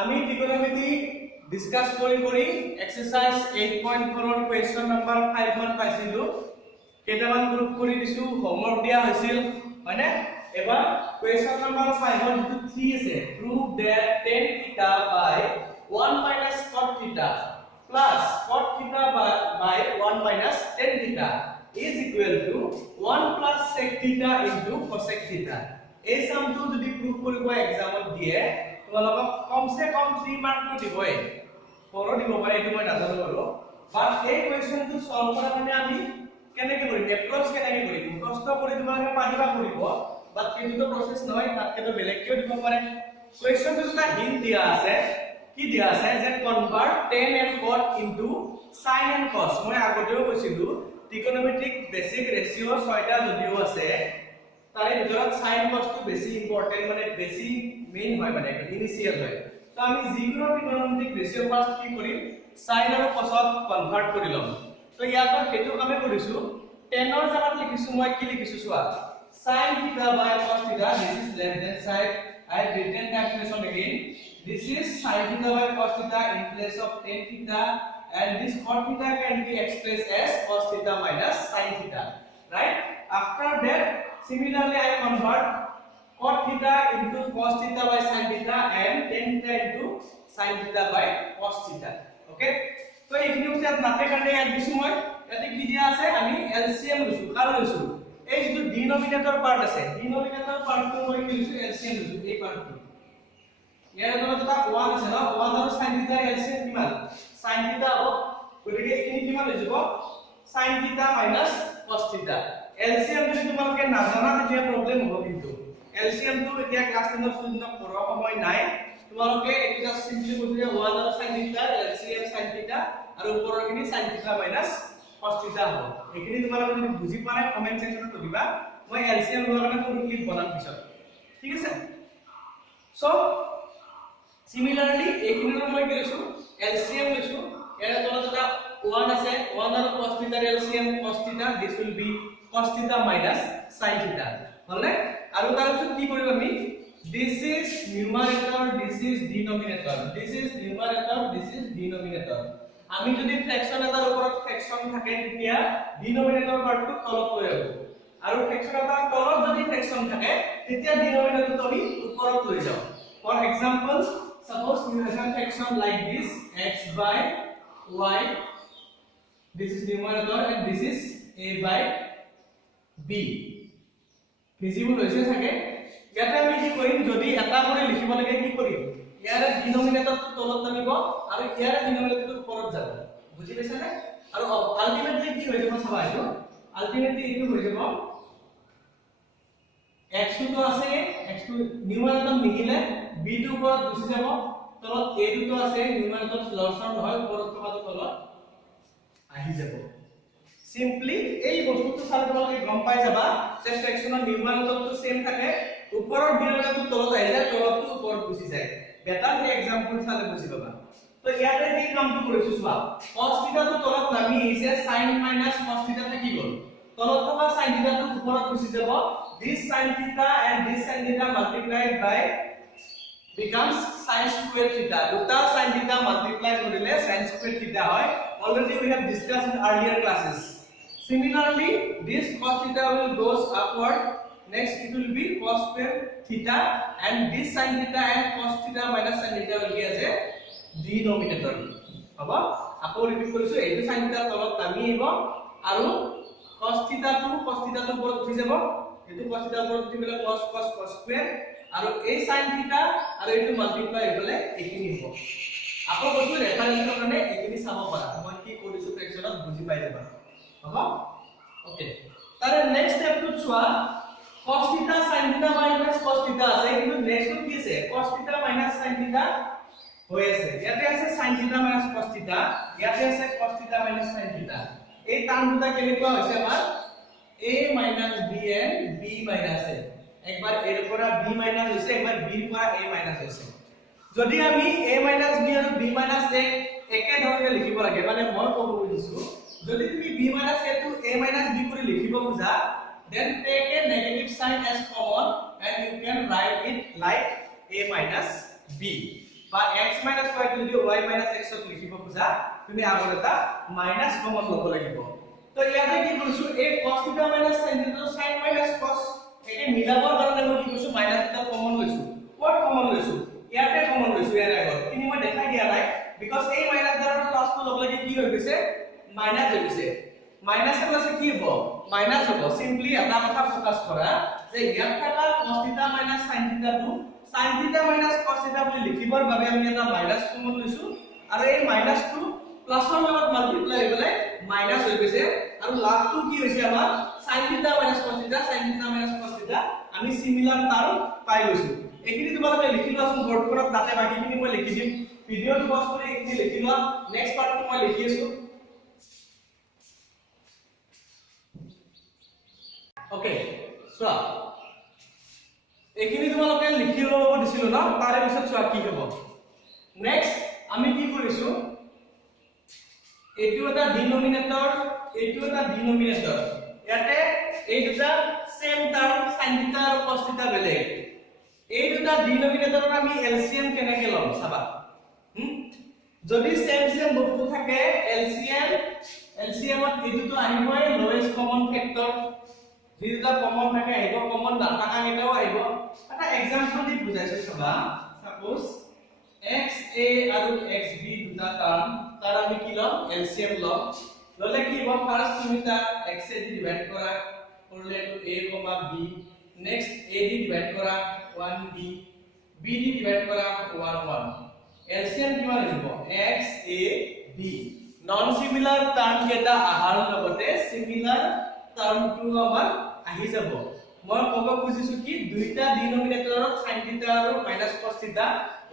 আমি trigonometry discuss কৰি exercise 8.4 ৰ কোয়েশ্চন নাম্বাৰ 5 মান পাইছিলো কেটামান গ্ৰুপ কৰি দিছো হোমৱৰ্ক দিয়া হৈছিল হয়নে এবাৰ কোয়েশ্চন নাম্বাৰ 5 ৰ যেটো 3 আছে prove that tan theta by 1 minus cot theta plus cot theta by 1 minus tan theta is equal to 1 plus sec theta into cosec theta এই সামটো যদি প্রুভ কৰিব এক্সামত দিয়ে তোমালোকক কমসে কম 3 মাৰ্ক তো দিবই পঢ়ো দিব পাৰে এটো মই নাজানো বাৰু বাট এই কোৱেশ্চনটো সলভ কৰা মানে আমি কেনেকৈ কৰিম এপ্ৰচ কেনেকৈ কৰিম কষ্ট কৰি তোমালোকে পাৰিবা কৰিব বাট কিন্তু প্ৰসেস নহয় তাতকেটো বেলেগ কিয় দিব পাৰে কোৱেশ্চনটো এটা হিন্ট দিয়া আছে কি দিয়া আছে যে convert tan and cot into sin and cos মই আগতেও কৈছিলো ট্ৰিগনোমেট্ৰিক বেসিক ৰেশিও 6টা যদিও আছে তাৰে ভিতৰত sin cos টো বেছি ইম্পৰ্টেন্ট মানে বেছি মেইন হয় মানে ইনিশিয়াল হয় তো আমি যিকোনো ট্ৰিগনোমেট্ৰিক ৰেশিও ফাৰ্স্ট কি কৰিম sin আৰু cos ত কনভাৰ্ট কৰি লম তো ইয়াত হেতু কামে কৰিছো tan ৰ জাগাত লিখিছো মই কি লিখিছো চোৱা sin theta by cos theta this is left hand side I have written the expression again this is sin theta by cos theta in place of tan theta and this cot theta can be expressed as cos theta minus sin theta right after that similarly I convert cot theta into cos theta by sin theta and tan theta into sin theta by cos theta okay তো এইখিনি হচ্ছে নাতে কাৰণে ইয়াত দিছো মই ইয়াতে কি দিয়া আছে আমি এলসিএম লৈছো কার লৈছো এই যেটো ডিনোমিনেটর পার্ট আছে ডিনোমিনেটর পার্টটো মই কি লৈছো এলসিএম লৈছো এই পার্টটো ইয়াৰ তলত এটা 1 আছে না 1 আৰু sin theta এলসিএম কিমান sin theta হ'ব গতিকে এইখিনি কিমান হৈ যাব sin theta minus cos theta LCM যদি তোমালোকে নাজানা তেতিয়া প্ৰবলেম হ'ব কিন্তু এলসিএম টো এতিয়া ক্লাস 10 ৰ ষ্টুডেন্টক পঢ়া সময় নাই তোমালোকে এটা জাস্ট সিম্পলি বুঝিলে 1 আৰু sin theta LCM sin theta আৰু ওপৰৰখিনি sin theta minus cos theta হ'ব এইখিনি তোমালোকে যদি বুজি পালে কমেন্ট সেকশনত দিবা মই এলসিএম লোৱাৰ কাৰণে ফুল ক্লিপ বনাম পিছত ঠিক আছে সো সিমিলাৰলি এইখিনিৰ মই কি লৈছো এলসিএম লৈছো ইয়াৰ তলত এটা 1 আছে 1 আৰু cos theta LCM cos theta this will be cos theta minus sin theta হলে আৰু তাৰ পিছত কি কৰিম আমি this is numerator this is denominator this is numerator this is denominator আমি যদি ফ্র্যাকশন এটাৰ ওপৰত ফ্ৰ্যাকশন থাকে তেতিয়া ডিনোমিনেটৰ পাৰ্টটো তলত লৈ যাব আৰু ফ্ৰ্যাকশন এটাৰ তলত যদি ফ্ৰ্যাকশন থাকে তেতিয়া ডিনোমিনেটৰটো আমি ওপৰত লৈ যাও for example suppose you have a fraction like this x by y this is numerator and this is a by b visible হৈছে থাকে ইয়াতে আমি কি কৰিম যদি এটা কৰি লিখিব লাগে কি কৰিম ইয়াৰ ডিনোমিনেটৰটো তলত নামিব আৰু ইয়াৰ ডিনোমিনেটৰটো ওপৰত যাব বুজি পাইছা নে আৰু আলটিমেটলি কি হৈ যাব চাবা এইটো আলটিমেটলি এইটো হৈ যাব x টো আছে x টো নিউমাৰেটৰ মিহিলে b টো ওপৰত গুচি যাব তলত a টো আছে নিউমাৰেটৰ লছন হয় ওপৰত থকাটো তলত আহি যাব সিম্পলি এই বস্তুটো চালে তোমালোকে গম পাই যাবা যে ফ্ৰ্যাকশনৰ নিউমাৰেটৰটো সেম থাকে ওপৰৰ ডিনোমিনেটৰটো তলত আহি যায় তলতটো ওপৰত গুচি যায় বেটাৰ এই এক্সাম্পল চালে বুজি পাবা তো ইয়াতে কি কামটো কৰিছো চোৱা cos θ টো তলত নামি আহিছে sin minus cos θ থাকি গল তলত থকা sin θ টো ওপৰত গুচি যাব this sin θ and this sin θ multiplied by becomes sin square theta দুটা sin θ multiply কৰিলে sin square theta হয় already we have discussed in earlier classes similarly this cos theta will goes upward next it will be cos square theta and this sin theta and cos theta minus sin theta will be as a denominator হবা আকৌ repeat কৰিছো এইটো sin theta তলত নামি আহিব আৰু cos theta টো ওপৰত উঠি যাব এইটো cos theta ওপৰত উঠি গলে cos square আৰু এই sin theta আৰু এইটো মাল্টিপ্লাই হৈ গলে এইখিনি হ'ব আকৌ কৈছো ৰেফাৰেন্সৰ কাৰণে এইখিনি চাব পাৰা মই কি কৰিছো ফ্ৰ্যাকশনত বুজি পাই যাবা হবা ওকে তাৰে নেক্সট স্টেপটো চোৱা cos theta sin theta minus cos theta আছে কিন্তু নেক্সট কি আছে cos theta minus sin theta হৈ আছে ইয়াতে আছে sin theta minus cos theta ইয়াতে আছে cos theta minus sin theta এই টার্ম দুটা কেনেকুৱা হৈছে আমাৰ a minus b and b minus a একবাৰ a ৰ পৰা b minus হৈছে একবাৰ b ৰ পৰা a minus হৈছে যদি আমি a minus b আৰু b minus a একে ধৰণে লিখিব লাগে মানে মই ক'ব খুজিছো যদি তুমি b minus a to a minus b কৰি লিখিব খোজা then take a negative sign as common and you can write it like a minus b b বা x minus y যদি y minus x ক লিখিব খোজা তুমি আগৰ এটা মাইনাস কমন লব লাগিব তো ইয়াতে কি কৰিছো এই cos θ minus sin θ sin minus cos একে মিলাবৰ কাৰণে মই কি কৰিছো মাইনাস এটা কমন লৈছো ক'ত কমন লৈছো ইয়াতে কমন লৈছো ইয়াৰ আগত কিন্তু মই দেখাই দিয়া নাই বিকজ এই মাইনাস দ্বাৰা প্লাসটো লগ লাগি কি হৈ গৈছে মাইনাস হৈ গৈছে মাইনাস প্লাস কি হ'ব মাইনাস হ'ব সিম্পলি এটা কথা ফোকাস কৰা যে ইয়াত থকা cos θ minus sin θ টো sin θ minus cos θ বুলি লিখিবৰ বাবে আমি এটা মাইনাস কমন লৈছো আৰু এই মাইনাসটো প্লাসৰ লগত মাল্টিপ্লাই হৈ গলে মাইনাস হৈ গৈছে আৰু লাভটো কি হৈছে আমাৰ sin θ minus cos θ sin θ minus cos θ আমি সিমিলাৰ টাৰ্ম পাই গৈছো এখিনি তোমালোকে লিখি লোৱাচোন বৰ্ডখনত তাতে বাকিখিনি মই লিখি দিম ভিডিওটো পজ কৰি এখিনি লিখি লোৱা নেক্সট পাৰ্টটো মই লিখি আছো ওকে সোয়া এখিনি তোমালোকে লিখি ল'ব দিছিল না তাৰে পিছত সোয়া কি হ'ব নেক্সট আমি কি কৰিছো এইটো এটা ডিনোমিনেটৰ ইয়াতে এই দুটা সেম টাৰ্ম sin θ আৰু cos θ বেলেগ এই দুটা ডিনোমিনেটৰৰ আমি এলসিএম কেনেকে লম চাবা যদি সেম বস্তু থাকে এলসিএমত এইটো আহিবই লোৱেষ্ট কমন ফেক্টৰ যেটা কমন থাকে আহিব কমন নাথাকা কেটাও আহিব এটা एग्जांपल দি বুজাইছো চাবা সাপোজ xa আৰু xb দুটা টাৰ্ম তাৰ আমি কি লম এলসিএম লম ললে কি হ'ব ফাৰ্স্ট তুমি তা xa দি ডিভাইড কৰা কৰলে তো a b next a the divide কৰা 1b b দি ডিভাইড কৰা 1 এলসিএম কিমান আহিব x a b non similar term কেটা আহাৰ লগতে সিমিলাৰ টাৰ্মটো আমাৰ আহি যাব মই ক'ব খুজিছো কি দুইটা ডিনোমিনেটৰত sin θ আৰু cos θ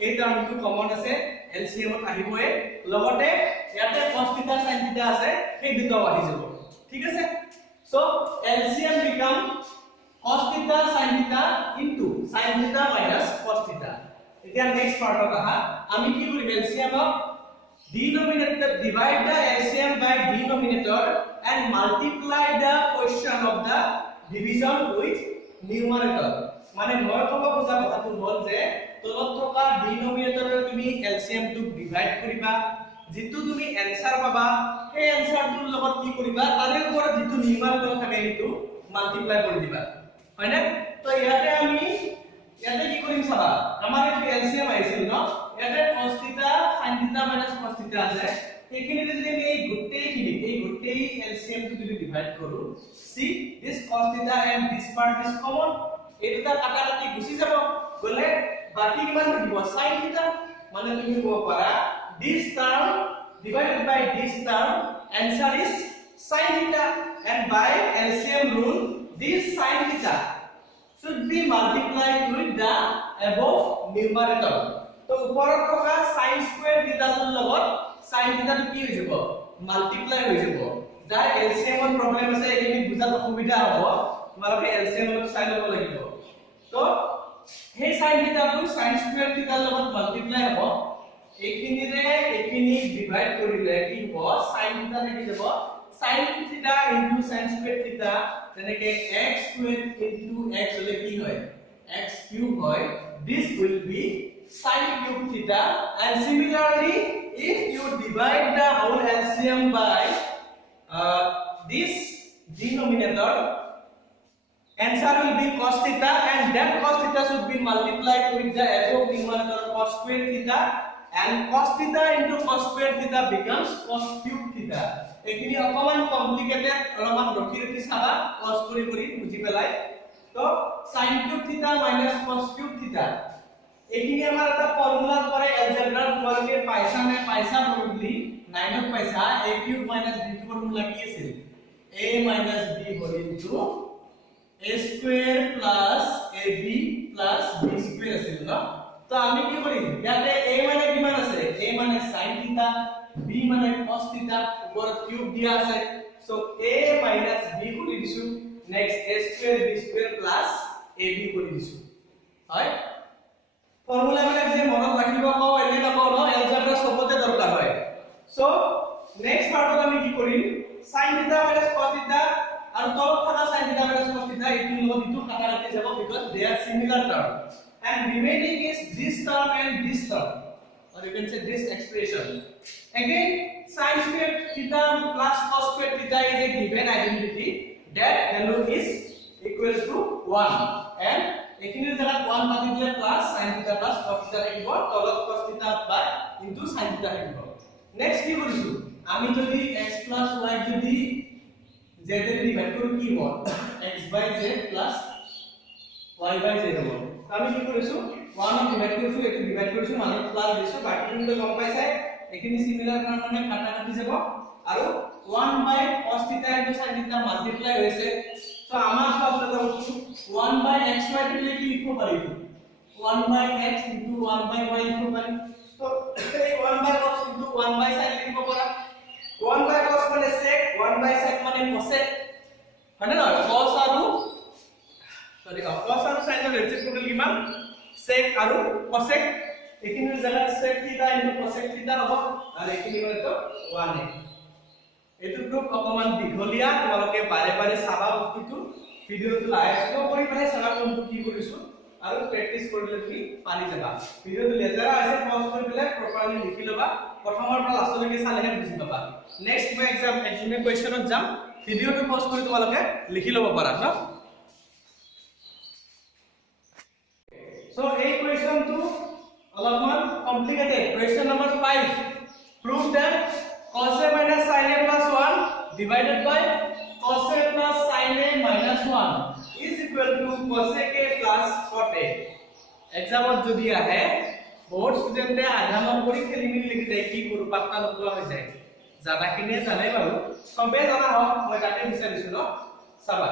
এই টার্মটো কমন আছে এলসিএমত আহিবই লগতে ইয়াতে cos θ sin θ আছে সেই দুটাও আহি যাব ঠিক আছে so LCM became cos θ sin θ into sin θ cos θ এতিয়া নেক্সট পাৰ্টত আহা আমি কি কৰিম এলসিএমক denominator divide the LCM by denominator and multiply the quotient of the division with numerator মানে মই ক'ব খোজা কথাটো হ'ল যে তলত থকা ডিনোমিনেটৰৰ তুমি LCM টো ডিভাইড কৰিবা যেটো তুমি आंसर পাবা সেই आंसरটোৰ লগত কি কৰিবা তাৰে ওপৰত যেটো নিউমাৰেটৰ থাকে এইটো মাল্টিপ্লাই কৰি দিবা হয়নে তো ইয়াতে কি কৰিম চাবা আমাৰ এইটো LCM আহিছিল ন ইয়াতে cos θ sin θ cos θ আছে এইখিনিতে যদি আমি এই গোটেই LCM টো যদি ডিভাইড কৰো see this cos θ and this part is common এই দুটা কাটাকাটি গুছি যাব গলে বাকি কিমান থাকিব sin θ মানে তুমি ক'ব পাৰা this term divided by this term answer is sin θ and by LCM rule this sin θ should be multiplied with the above numerator তো ওপৰত থকা sin স্কয়াৰ থিটাৰ লগত sin থিটা কি হৈ যাব মাল্টিপ্লাই হৈ যাব যাৰ এলসিএম ৰ প্ৰবলেম আছে এখিনি বুজাত অসুবিধা হ'ব তোমালোকে এলসিএম ৰ চাই ল'ব লাগিব তো সেই sin থিটাটো sin স্কয়াৰ থিটাৰ লগত মাল্টিপ্লাই হ'ব এইখিনি ডিভাইড কৰিলে কি হ'ব sin থিটা থাকি যাব sin থিটা * sin স্কয়াৰ থিটা তেনেকে x স্কয়াৰ * x হলে কি হয় x কিউব হয় this will be sin cube theta and similarly if you divide the whole LCM by this denominator answer will be cos theta and that cos theta should be multiplied with the above numerator cos square theta and cos theta into cos square theta becomes cos cube theta এখিনি অকমান complicated অলপমান ৰখি চাবা cos কৰি বুজি পেলাই তো sin cube theta cos cube theta এখিনি আমাৰ এটা ফৰ্মুলাৰ পৰে এলজেব্ৰাৰ তোমালোকে পাইছা probably 9 ত পাইছা a cube minus b formula কি আছিল a minus b whole into a square plus ab plus b square আছিল ন তো আমি কি কৰিম ইয়াতে a মানে কিমান আছে a মানে sin θ b মানে cos θ ওপৰত কিউব দিয়া আছে সো a minus b কৰি দিছো next a square b square plus ab কৰি দিছো হয় ফর্মুলা মানে যে মনত রাখিব কও এনে নকও ন এলজেব্রা সবতে দরকার হয় সো নেক্সট পার্টত আমি কি কৰিম sin θ cos θ আৰু তলত থকা sin θ cos θ এইটো লগত ইটো কাটাকাটি যাব because they are similar term and remaining is this term and this term, or you can say this expression. Again, sin squared theta plus cos squared theta is a given identity. That value is equal to 1, and এখিনিৰ জায়গাত 1 মাতি দিলে plus sin theta plus cos theta থাকিব, তলত cos theta by into sin theta থাকিব। Next কি কৰিছো, আমি যদি x plus y যদি z এ ডিভাইড কৰো কি হ'ব, x by z plus y by z হ'ব। আমি কি কৰিছো 1 ডিভাইড কৰিছো, এটো ডিভাইড কৰিছো মানে প্লাস দিছো, বাকিটো গম পাইছে এখিনি সিমিলাৰ মানে কাটা কাটি যাব, আৰু 1 by cos theta into sin theta multiply হৈছে। So আমার সবটা বস্তু 1 by xy দিলে কি লিখব পারি, 1 by x into 1 by y লিখব পারি। তো এই 1 by cos into 1 by sin লিখব পারা। 1 by cos মানে sec, 1 by sin মানে cosec, হয় না? cos আৰু cos আৰু sin এৰ ৰেসিপ্ৰোকাল কিমান, sec আৰু cosec। এখিনিৰ জায়গাত sec theta into cosec theta হ'ব, আৰু এখিনি মানে তো 1 এ। এটো গ্ৰুপ অকমান দীঘলীয়া, তোমালোকে বাৰে বাৰে চাবা বস্তুটো, ভিডিওটো লাইক কৰি পেলাই চাবা কোনটো কি কৰিছো, আৰু প্ৰেক্টিস কৰিলে তুমি পাৰি যাবা। ভিডিওটো লেটাৰ আছে পজ কৰি পেলাই প্ৰপাৰলি লিখি লবা, প্ৰথমৰ পৰা লাষ্টলৈকে চালেহে বুজি পাবা। নেক্সট মই এক্সাম কোৱেশ্চনত যাম, ভিডিওটো পজ কৰি তোমালোকে লিখি লব পাৰা ন। সো এই কোৱেশ্চনটো অলপমান complicated. Question number 5, prove that cos a minus sin a plus 1 divided by cos a plus sin a minus 1 is equal to cosec a plus cot a। এক্সামত যদি আহে বহুত স্টুডেন্টে আধা মান কৰি খেলি মেলি লিখি দেয়, কি কৰো পাত্তা নপোৱা হৈ যায়। জানাখিনিয়ে জানে বাৰু, সবে জানা হওক, মই তাতে বিচাৰিছো ন চাবা।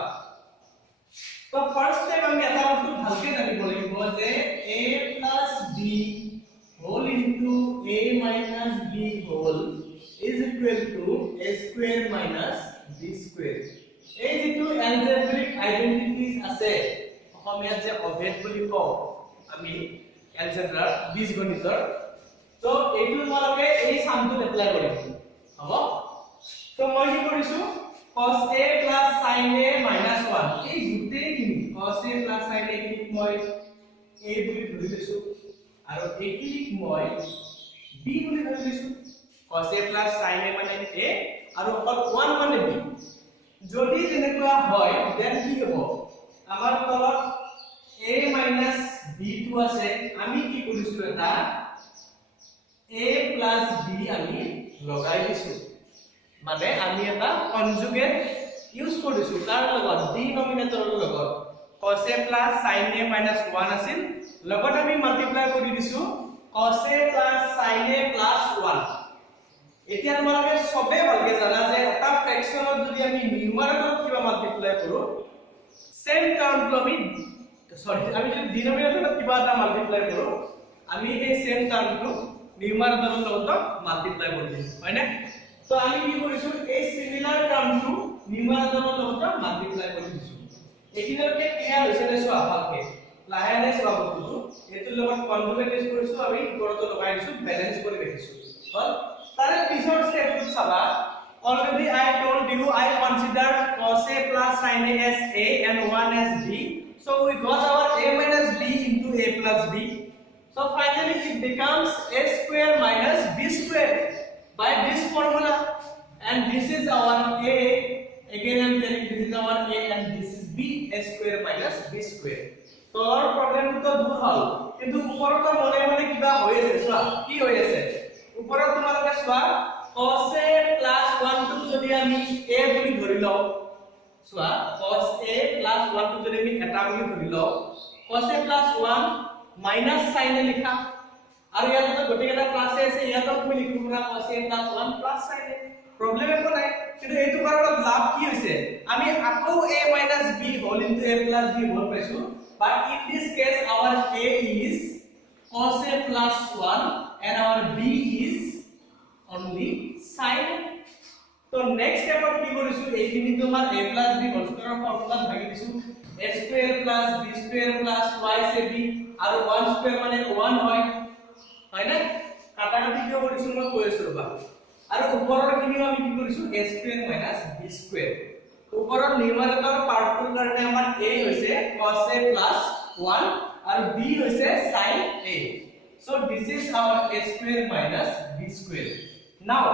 তো ফার্স্ট স্টেপ আমি এটা বস্তু ভালকে জানিব লাগিব যে a plus b whole into a minus b whole is equal to a square minus b square। এই যেটো এলজেব্রিক আইডেন্টিটিজ আছে, অসমীয়াত যে অভেদ বুলি কও আমি এলজেব্ৰাৰ বীজগণিতৰ, তো এইটো তোমালোকে এই সামটো এপ্লাই কৰিব হ'ব। তো মই কি কৰিছো cos a plus sin a minus 1 এই গুটেইখিনি cos a plus sin a খিনি মই a বুলি ধৰি লৈছো, আৰু এইখিনিক মই b বুলি ধৰি লৈছো। cos a plus sin a মানে a আৰু 1 মানে b। যদি তেনেকুৱা হয় দেন কি হ'ব, আমাৰ তলত a minus b টো আছে, আমি কি কৰিছো এটা a plus b আমি লগাই দিছো, মানে আমি এটা কনজুগেট ইউজ কৰিছো তাৰ লগত ডিনোমিনেটৰৰ লগত। cos a plus sin a minus 1 আছিল, লগত আমি মাল্টিপ্লাই কৰি দিছো cos a plus sin a plus 1। এতিয়া তোমালোকে সবে ভালকে জানা যে এটা ফ্ৰেকশনত যদি আমি নিউমাৰেটৰত কিবা মাল্টিপ্লাই কৰো, সেম টাৰ্মটো আমি আমি যদি ডিনোমিনেটৰত কিবা এটা মাল্টিপ্লাই কৰো, আমি এই সেম টাৰ্মটো নিউমাৰেটৰৰ লগত মাল্টিপ্লাই কৰি দিম, হয় না? তো আমি কি কৰিছো এই সিমিলাৰ টাৰ্মটো নিউমাৰেটৰৰ লগত মাল্টিপ্লাই কৰি দিছো। এখিনলৈকে ক্লিয়াৰ হৈছে নে? চোৱা ভালকে লাহে লাহে চোৱা বস্তুটো, এটোৰ লগত কনজুগেট ইউজ কৰিছো, আমি ওপৰতো লগাই দিছো, ব্যালেন্স কৰি ৰাখিছো। হল তাৰে পিছৰ স্টেপটো চাবা। Already I told you I considered cos a plus sin a as a and 1 as b, so we got our a minus b into a plus b, so finally it becomes a square minus b square by this formula, and this is our a, again I am telling this is our a and this is b, a square minus b square। তো our problem তো দূর হল, কিন্তু উপরতো মনে মনে কিবা হৈ আছে। চোৱা কি হৈ আছে, উপৰত তোমালোকে চোৱা cos a plus 1 টো যদি আমি a বুলি ধৰি লও, চোৱা cos a plus 1 টো যদি আমি এটা বুলি ধৰি লও, cos a plus 1 minus sin a লিখা, আৰু ইয়াত গোটেইটা প্লাস আছে, ইয়াত তুমি লিখিব পাৰা cos a plus 1 plus sin a, problem একো নাই। কিন্তু এইটো কারণত লাভ কি হৈছে, আমি আকৌ a minus b whole into a plus b whole পাইছো, but in this case our a is cos a plus 1 and our b is only sin a। তো নেক্সট স্টেপত কি কৰিছো, এইখিনি তোমাৰ a plus b whole square ফৰ্মুলাত ভাগি দিছো, a square plus b square plus twice ab, আৰু 1 square মানে 1 হয়, হয় না? কাটাকাটি কিয় কৰিছো মই কৈ আছো ৰবা। আৰু ওপৰৰ খিনিও আমি কি কৰিছো a square minus b square। ওপৰৰ নিউমাৰেটৰ পাৰ্টটোৰ কাৰণে আমাৰ a হৈছে cos a plus 1 আৰু b হৈছে sin a. So this is our a square minus b square. Now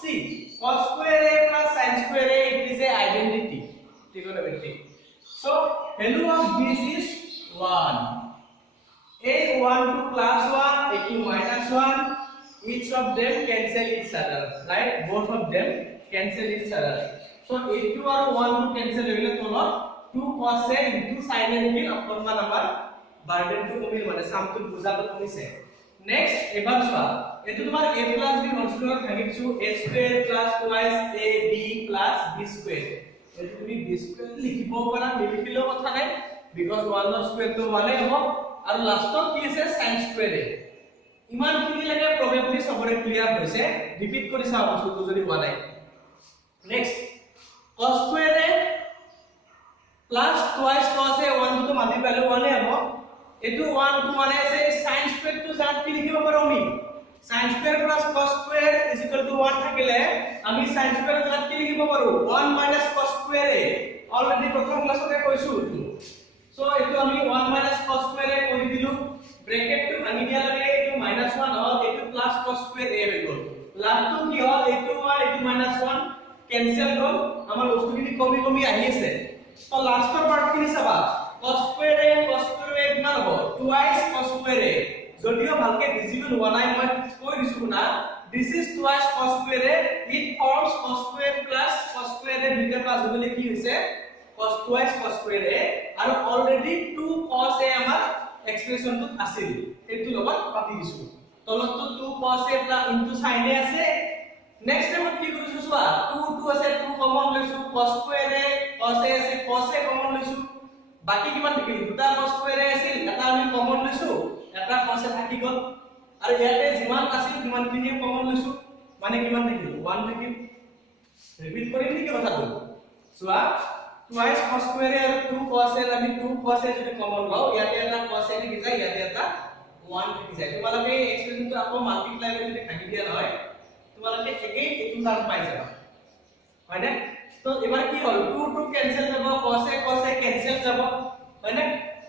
see, cos square a plus sin square a, it is a identity, trigonometry. So value of this is 1. A1 to plus 1, A2 minus 1, each of them cancel each other, right? Both of them cancel each other. So A2 और 1 to cancel होइले तोलो 2 cos a into sin a निकल अपना number burden to Camille माने सामतुल बुझा तो कमिसे. Next एबार चुआ एतु तुम्हार a plus b whole square भागिछु a square plus twice ab plus b square. एतु तुमी b square लिखिबो पारा निलिखिलो কথা নাই because 1 ৰ স্কয়াৰ তো 1 এ হ'ব আৰু লাষ্টত কি আছে sin square a. ইমান খিনি লাগে probably সবৰে ক্লিয়াৰ হৈছে. ৰিপিট কৰি চাও বস্তুটো যদি হোৱা নাই. Next cos square a plus twice cos a 1 to মাতি পালো 1 এ হ'ব. এটো 1 to মানে আছে sin square to জাত কি লিখিব পাৰো আমি sin square plus cos square is equal to 1 থাকিলে আমি sin square জাত কি লিখিব পাৰো 1 minus cos square a. Already প্ৰথম ক্লাছতে কৈছো এটো. So এটো আমি 1 minus cos square a কৰি দিলু. ব্র্যাকেট টু ভাঙি দিয়া লাগে এটো -1 হল এটো প্লাস cos square a হৈ গল. লাষ্টটো কি হল এটো আর এটো -1 ক্যান্সেল হল. আমাৰ বস্তুখিনি কমি কমি আহি আছে. তো লাষ্টৰ পাৰ্ট খিনি চাবা cos square a কিমান হ'ব twice cos square a. যদিও ভালকে ভিজিবল হোৱা নাই মই কৈ দিছো না this is twice cos square a, it forms cos square plus cos square a দুইটা প্লাস হলে কি হৈছে cos twice cos square a আৰু অলৰেডি 2 cos a আমাৰ এক্সপ্ৰেশন তো আছিল এটো লগত পাতি দিছো. তলত তো 2 cos a plus into sin a আছে. নেক্সট টাইম কি কৰিছো চোৱা 2 আছে 2 কমন লৈছো cos square a cos a আছে cos a কমন লৈছো. বাকি কিমান থাকিল দুটা cos square a আছিল এটা আমি কমন লৈছো এটা cos a থাকি গল আৰু ইয়াতে যিমান আছিল কিমান খিনি কমন লৈছো মানে কিমান থাকিল 1 থাকিল. ৰিপিট কৰিম নেকি কথাটো চোৱা twice cos square a আৰু 2 cos a আমি 2 cos a যদি কমন লও ইয়াতে এটা cos a থাকি যায় ইয়াতে এটা 1 থাকি যায়. তোমালোকে এই এক্সপ্ৰেশনটো আকৌ মাল্টিপ্লাই কৰি যদি ভাগি দিয়া নহয় তোমালোকে একেই এটো টাৰ্ম পাই যাবা হয় না. তো এবাৰ কি হল 2 ক্যান্সেল যাব cos a ক্যান্সেল যাব হয় না.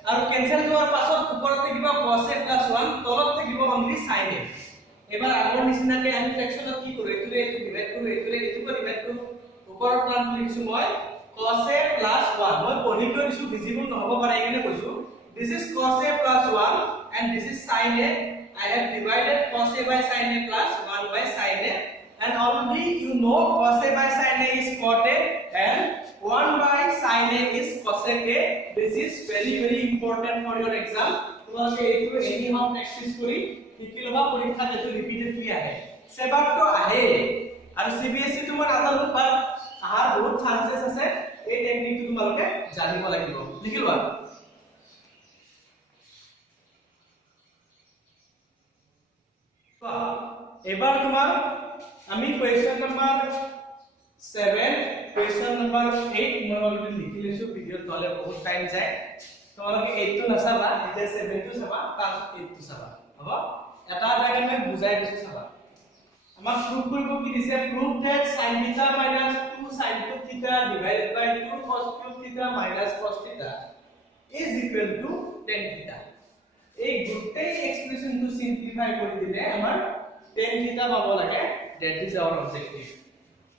আৰু ক্যান্সেল হোৱাৰ পাছত ওপৰত থাকিব cos a + 1 তলত থাকিব অনলি sin a. এবাৰ আগৰ নিচিনাকৈ আমি ফ্ৰেকশনত কি কৰো এটো ডিভাইড কৰো এটো ডিভাইড কৰো ওপৰৰ টাৰ্ম লিখিছো মই cos a + 1 মই পঢ়ি কৰিছো ভিজিবল নহব পাৰে এনে কৈছো this is cos a + 1 and this is sin a. I have divided cos a by sin a plus 1 by sin a and already you know cos a by sin a is cot a and 1 by sin a is cosec a. This is very important for your exam. তোমালোকে এইটো any হাউ practice কৰি শিকি লবা পৰীক্ষাত এটো repeatedly আহে সেবাৰ তো আহে আৰু সিবিএসই তোমাৰ নাজানো বাট আহাৰ বহুত চান্সেস আছে. এই টেকনিকটো তোমালোকে জানিব লাগিব. লিখি লোৱা এবাৰ তোমাৰ আমি কোৱেশ্চন নম্বৰ 7 কোৱেশ্চন নম্বৰ 8 মই অলৰেডি লিখি লৈছো ভিডিঅ তলে বহুত টাইম যায়. তোমালোকে 8 টো নাচাবা এতিয়া 7 টো চাবা তাৰপিছত 8 টো চাবা হ'ব. এটা এটা মই বুজাই দিছো চাবা. আমাক প্ৰুফ কৰিব কি দিছে proof that sin theta minus 2 sin cube theta divided by 2 cos cube theta minus cos theta is equal to tan theta. এই গোটেই এক্সপ্ৰেশনটো সিম্পলিফাই কৰি দিলে আমাৰ tan theta পাব লাগে. that is our objective.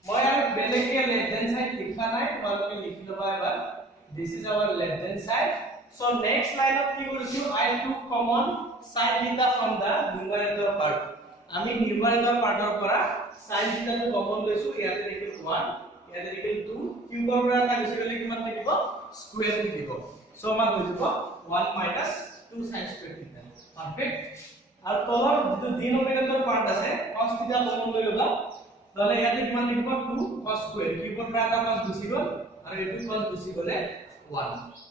মই আৰু বেলেগকে left hand side লিখা নাই তোমালোকে লিখি লবা এবাৰ this is our left hand side. so next line of কি কৰিছো I took common sin theta from the numerator part. আমি numerator পাৰ্টৰ পৰা sin theta টো কমন লৈছো ইয়াতে লিখিল 1 ইয়াতে লিখিল 2 কিউবৰ পৰা এটা গুছি গলে কিমান থাকিব স্কয়াৰ থাকিব. so আমাৰ হৈ যাব 1 minus 2 sin square theta. Perfect. আৰু তলৰ যেটো ডিনোমিনেটৰ পাৰ্ট আছে cos theta কমন লৈ লবা তাহলে ইয়াতে কিমান লিখিব 2 cos square কিউবৰ পৰা এটা cos গুছি গল আৰু এটো cos গুছি গলে 1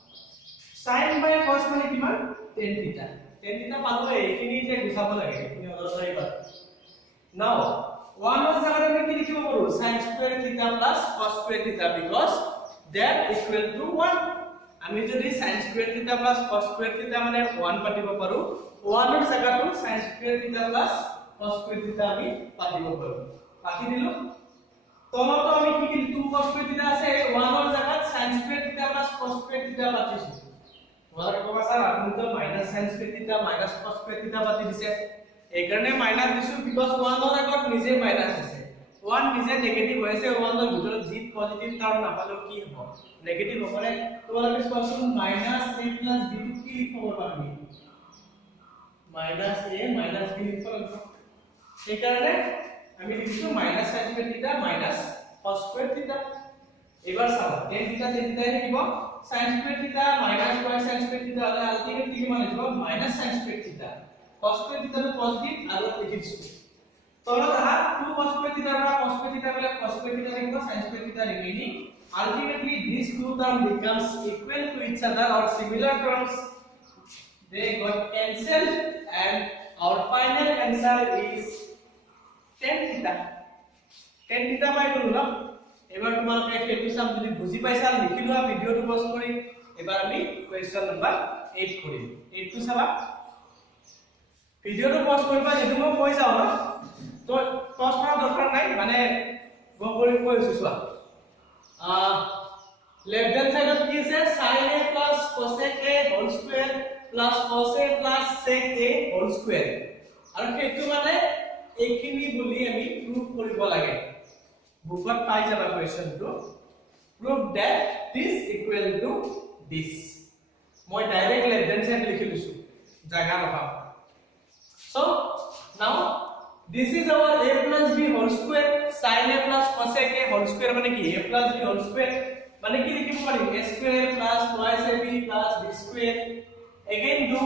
sin by cos মানে কিমান tan theta. tan theta পালো এইখিনি যে গুছাব লাগে এইখিনি অলপ পাত. now 1 ৰ জায়গাত আমি কি লিখিব পাৰো sin square theta plus cos square theta because that equal to 1. আমি যদি sin square theta plus cos square theta মানে 1 পাতিব পাৰো 1 ৰ জায়গাটো sin square theta plus cos square theta আমি পাতিব পাৰো. পাতি দিলো তলতো আমি কি কি 2 cos square theta আছে 1 ৰ জায়গাত sin square theta plus cos square theta পাতিছো. তোমালোকে কবা স্যার আপনি আপুনিতো মাইনাস sin স্কয়ার থিটা মাইনাস cos স্কয়ার থিটা পাতি দিছে এই কারণে মাইনাস দিছো বিকজ 1 এর আগত নিজে মাইনাস আছে 1 নিজে নেগেটিভ হইছে 1 এর ভিতৰত জি পজিটিভ টাৰ্ম নাপালো কি হ'ব নেগেটিভ হ'লে তোমালোকে কোৱাচোন মাইনাস a প্লাস b টো কি লিখিব পাৰি মাইনাস a মাইনাস b লিখিব লাগিব এই কারণে আমি লিখিছো মাইনাস sin স্কয়ার থিটা মাইনাস cos স্কয়ার থিটা এবার চাবা tan থিটা লিখিব sin স্কয়ার থিটা মাইনাস y sin স্কয়ার থিটা হলে আলটিমেটলি কি মানে লিখিব মাইনাস sin স্কয়ার থিটা cos স্কয়ার থিটা তো পজিটিভ আর লিখিছো তলত আহা 2 cos স্কয়ার থিটা পৰা cos স্কয়ার থিটা গলে cos স্কয়ার থিটা লিখিব sin স্কয়ার থিটা remaining ultimately these two terms becomes equal to each other or similar terms they got cancelled and our final answer is tan theta by গলো না এবার তোমালোকে কেটু সাম যদি বুঝি পাইছা লিখি লোৱা ভিডিওটো পজ কৰি এবাৰ আমি কোৱেশ্চন নাম্বাৰ 8 কৰিম 8 টু চাবা ভিডিওটো পজ কৰিবা যেটো মই কৈ যাও না তো পজ কৰা দৰকাৰ নাই মানে গম কৰি কৈছো চোৱা left hand side of কি আছে sin a plus cosec a whole square plus cos a plus sec a whole square আৰু সেইটো মানে এইখিনি বুলি আমি প্ৰুফ কৰিব লাগে বুকত পাই যাবা কোৱেশ্চনটো prove that this equal to this মই ডাইরেক্ট left hand side লিখি দিছো জায়গা নাপাম so now this is our a plus b whole square sin a plus cosec a whole square মানে কি a plus b whole square মানে কি লিখিব পারি a square plus twice ab plus b square again do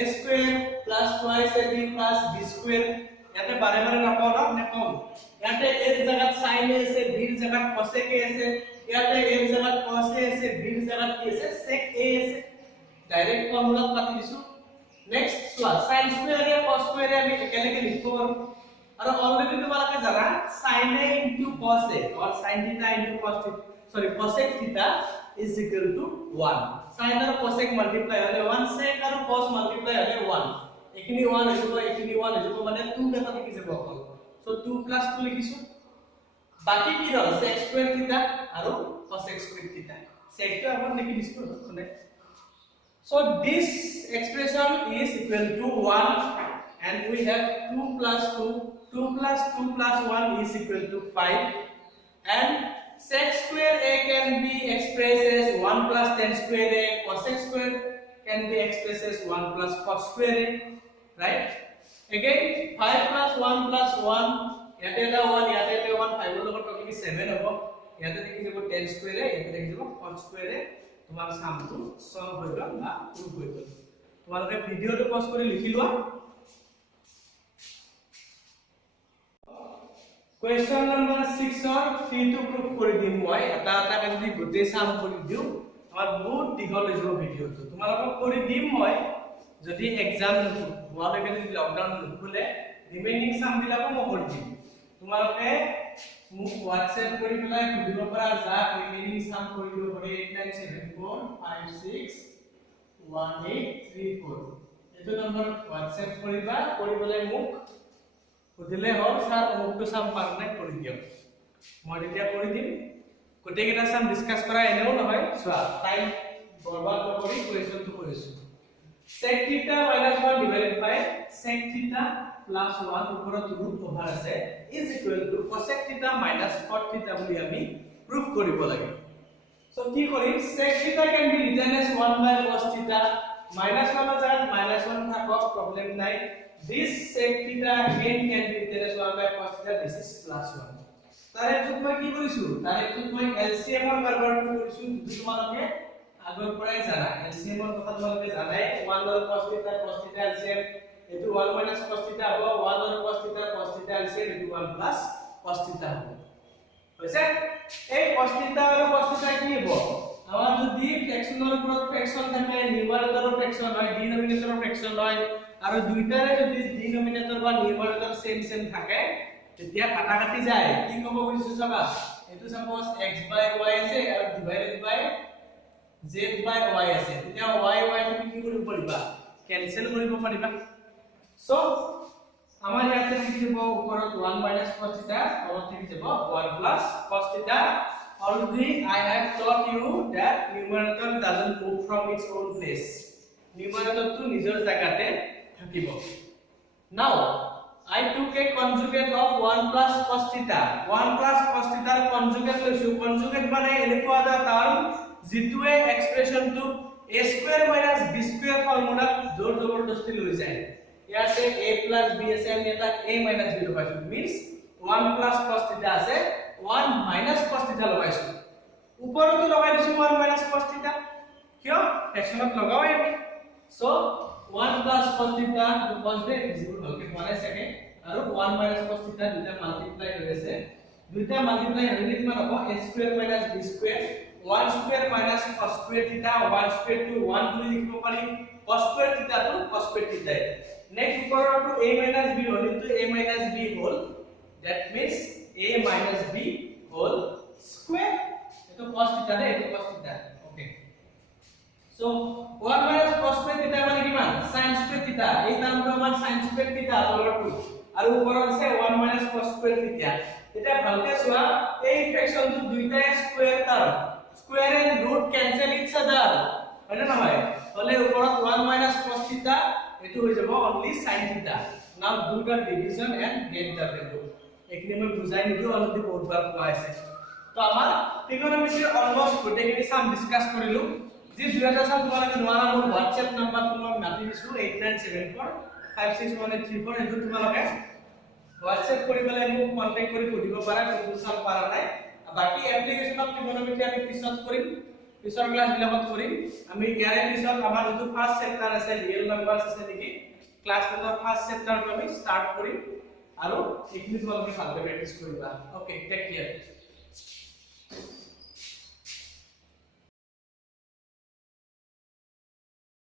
a square plus twice ab plus b square ইয়াতে বারে বারে নাপাও না মানে কম ইয়াতে a এর জায়গাত sin a আছে b এর জায়গাত cosec a আছে ইয়াতে a এর জায়গাত cos a আছে b এর জায়গাত কি আছে sec a আছে ডাইরেক্ট ফর্মুলা পাতি দিছো নেক্সট সোয়া sin স্কয়ার এ cos স্কয়ার এ আমি একেলগে লিখব পাৰো আৰু অলরেডি তোমালোকে জানা sin a cos a or sin theta cos theta sorry cosec theta is equal to 1 sin আৰু cosec multiply হলে 1 sec আৰু cos multiply হলে 1 এখিনি 1 হইব এখিনি 1 হইব মানে 2 এটা কি যাব অকল সো 2 প্লাস 2 লিখিছো বাকি কি রল sec স্কয়ার থিটা আৰু cosec স্কয়ার থিটা sec টো आपण লিখি দিছো মানে so this expression is equal to 1 and we have 2 plus 1 is equal to 5 and sec square a can be expressed as 1 plus tan square a cosec square can be expressed as 1 plus cos square a right again 5 plus 1 plus 1 ইয়াতে এটা 1 ইয়াতে এটা 1 5 এর লগত কি 7 হ'ব ইয়াতে দেখি যাব tan square a ইয়াতে দেখি যাব cos square a তোমার সামটো সলভ হৈ গল বা প্রুফ হৈ গল তোমালোকে ভিডিওটো পজ কৰি লিখি লোৱা Question number 6 or 3 to prove কৰি দিম মই এটা এটা যদি গোটে সাম কৰি দিও আমাৰ বহুত দীঘল হৈ যাব ভিডিওটো তোমালোকক কৰি দিম মই যদি এক্সাম হোৱালৈকে যদি লকডাউন নুখুলে ৰিমেইনিং সাম বিলাকো মই কৰি দিম তোমালোকে মোক WhatsApp কৰি পেলাই সুধিব পৰা যা ৰিমেইনিং সাম কৰি দিব পাৰে 8974561834 এইটো নম্বৰ WhatsApp কৰিবা কৰি পেলাই মোক সুধিলে হ'ল স্যাৰ অমুকটো সাম পাৰনে কৰি দিও মই তেতিয়া কৰি দিম গোটে কেটা সাম ডিসকাস কৰা এনেও নহয় সোৱা টাইম বৰবাদ নকৰি কোৱেশ্চনটো কৰিছো sec theta - 1 divided by sec theta plus 1 ওপৰত ৰুট ওভাৰ আছে is equal to cosec theta minus cot theta বুলি আমি প্রুফ কৰিব লাগে সো কি কৰিম sec theta can be written as 1 by cos theta minus 1 জায়গাত minus 1 থাকক প্ৰবলেম নাই this sec theta again can be written as 1 by cos theta this is plus 1 তারে একটু মই কি কৰিছো তাৰে একটু মই LCM ৰ ব্যবহাৰটো কৰিছো যদি তোমালোকে আগৰ পৰাই জানা LCM ৰ কথা তোমালোকে জানাই 1 ৰ cos theta LCM এটো 1 minus cos theta হ'ব 1 ৰ cos theta LCM এটো 1 plus cos theta হ'ব হৈছে এই cos theta আৰু cos theta কি হ'ব আমাৰ যদি ফ্ৰেকশনৰ ওপৰত ফ্ৰেকশন থাকে নিউমাৰেটৰৰ ফ্ৰেকশন হয় ডিনোমিনেটৰৰ ফ্ৰেকশন হয় আৰু দুইটাৰে যদি ডিনোমিনেটৰ বা নিউমাৰেটৰ সেম থাকে তেতিয়া কাটা কাটি যায় কি ক'ব খুজিছো চাবা এটো সাপোজ x by y আছে আৰু divided by z by y আছে তেতিয়া y তুমি কি কৰিব পাৰিবা ক্যান্সেল কৰিব পাৰিবা সো আমাৰ ইয়াতে কি হ'ব ওপৰত 1 minus cos theta তলত কি যাব 1 plus cos theta already I have taught you that numerator doesn't move from its own place নিউমাৰেটৰটো নিজৰ জায়গাতে থাকিব নাও I took a conjugate of 1 plus cos theta 1 plus cos theta ৰ conjugate লৈছো conjugate মানে এনেকুৱা এটা টাৰ্ম যিটোৱে এক্সপ্ৰেছনটো a square minus b square ফৰ্মুলাত জোৰ জবৰদস্তি লৈ যায় ইয়াতে a plus b আছে আমি এটা a minus b লগাইছো means 1 plus cos theta আছে 1 minus cos theta লগাইছো ওপৰতো লগাই দিছো 1 minus cos theta কিয় ফ্ৰেকশনত লগাওই so 1 plus cos theta cos দে ভিজিবল ভালকে বনাই সকে আৰু 1 minus cos theta দুটা মাল্টিপ্লাই হৈ আছে দুটা মাল্টিপ্লাই হলে কিমান হ'ব a square minus b square 1 square minus cos square theta 1 square to 1 বুলি লিখিব পাৰি cos square theta to cos square theta next ওপৰটো a minus b হ'ল ইনটু a minus b হ'ল that means a minus b whole square eto cos theta de eto cos theta okay so 1 minus cos square theta মানে কিমান sin square theta এই নামটো মান sin square theta তলৰটো আৰু ওপৰত আছে 1 minus cos square theta এটা ভালকে চোৱা এই ফ্ৰেকশনটো দুইটা square term square and root cancel each other হয় না হয় তাহলে ওপৰত 1 minus cos theta এটো হৈ যাব only sin theta now do the division and get the value acne মই বুজাই নিদিও অলৰেডি বহুত বাৰ কোৱা আছে তো আমাৰ ট্ৰিগোনোমেট্ৰি অলমোস্ট গোটেইখিনি সাম ডিসকাস কৰিলো যি দুটা সাম তোমালোকে নোৱাৰা মোৰ WhatsApp নম্বৰ তোমাক মাতি দিছো 8974561834 এটো তোমালোকে WhatsApp কৰি পেলাই মোক কন্টাক্ট কৰি সুধিব পাৰা কোনটো সাম পাৰা নাই বাকি এপ্লিকেশন অফ ট্ৰিগোনোমেট্ৰি আমি পিছত কৰিম পিছৰ ক্লাস বিলাকত কৰিম আমি ইয়াৰে পিছত আমাৰ যেটো ফাৰ্স্ট চেপ্টাৰ আছে ৰিয়েল নাম্বাৰছ আছে নেকি ক্লাস ৰ ফাৰ্স্ট চেপ্টাৰটো আমি স্টাৰ্ট কৰিম আৰু এইখিনি তোমালোকে ভালকৈ প্ৰেক্টিস কৰিবা ওকে টেক কেয়াৰ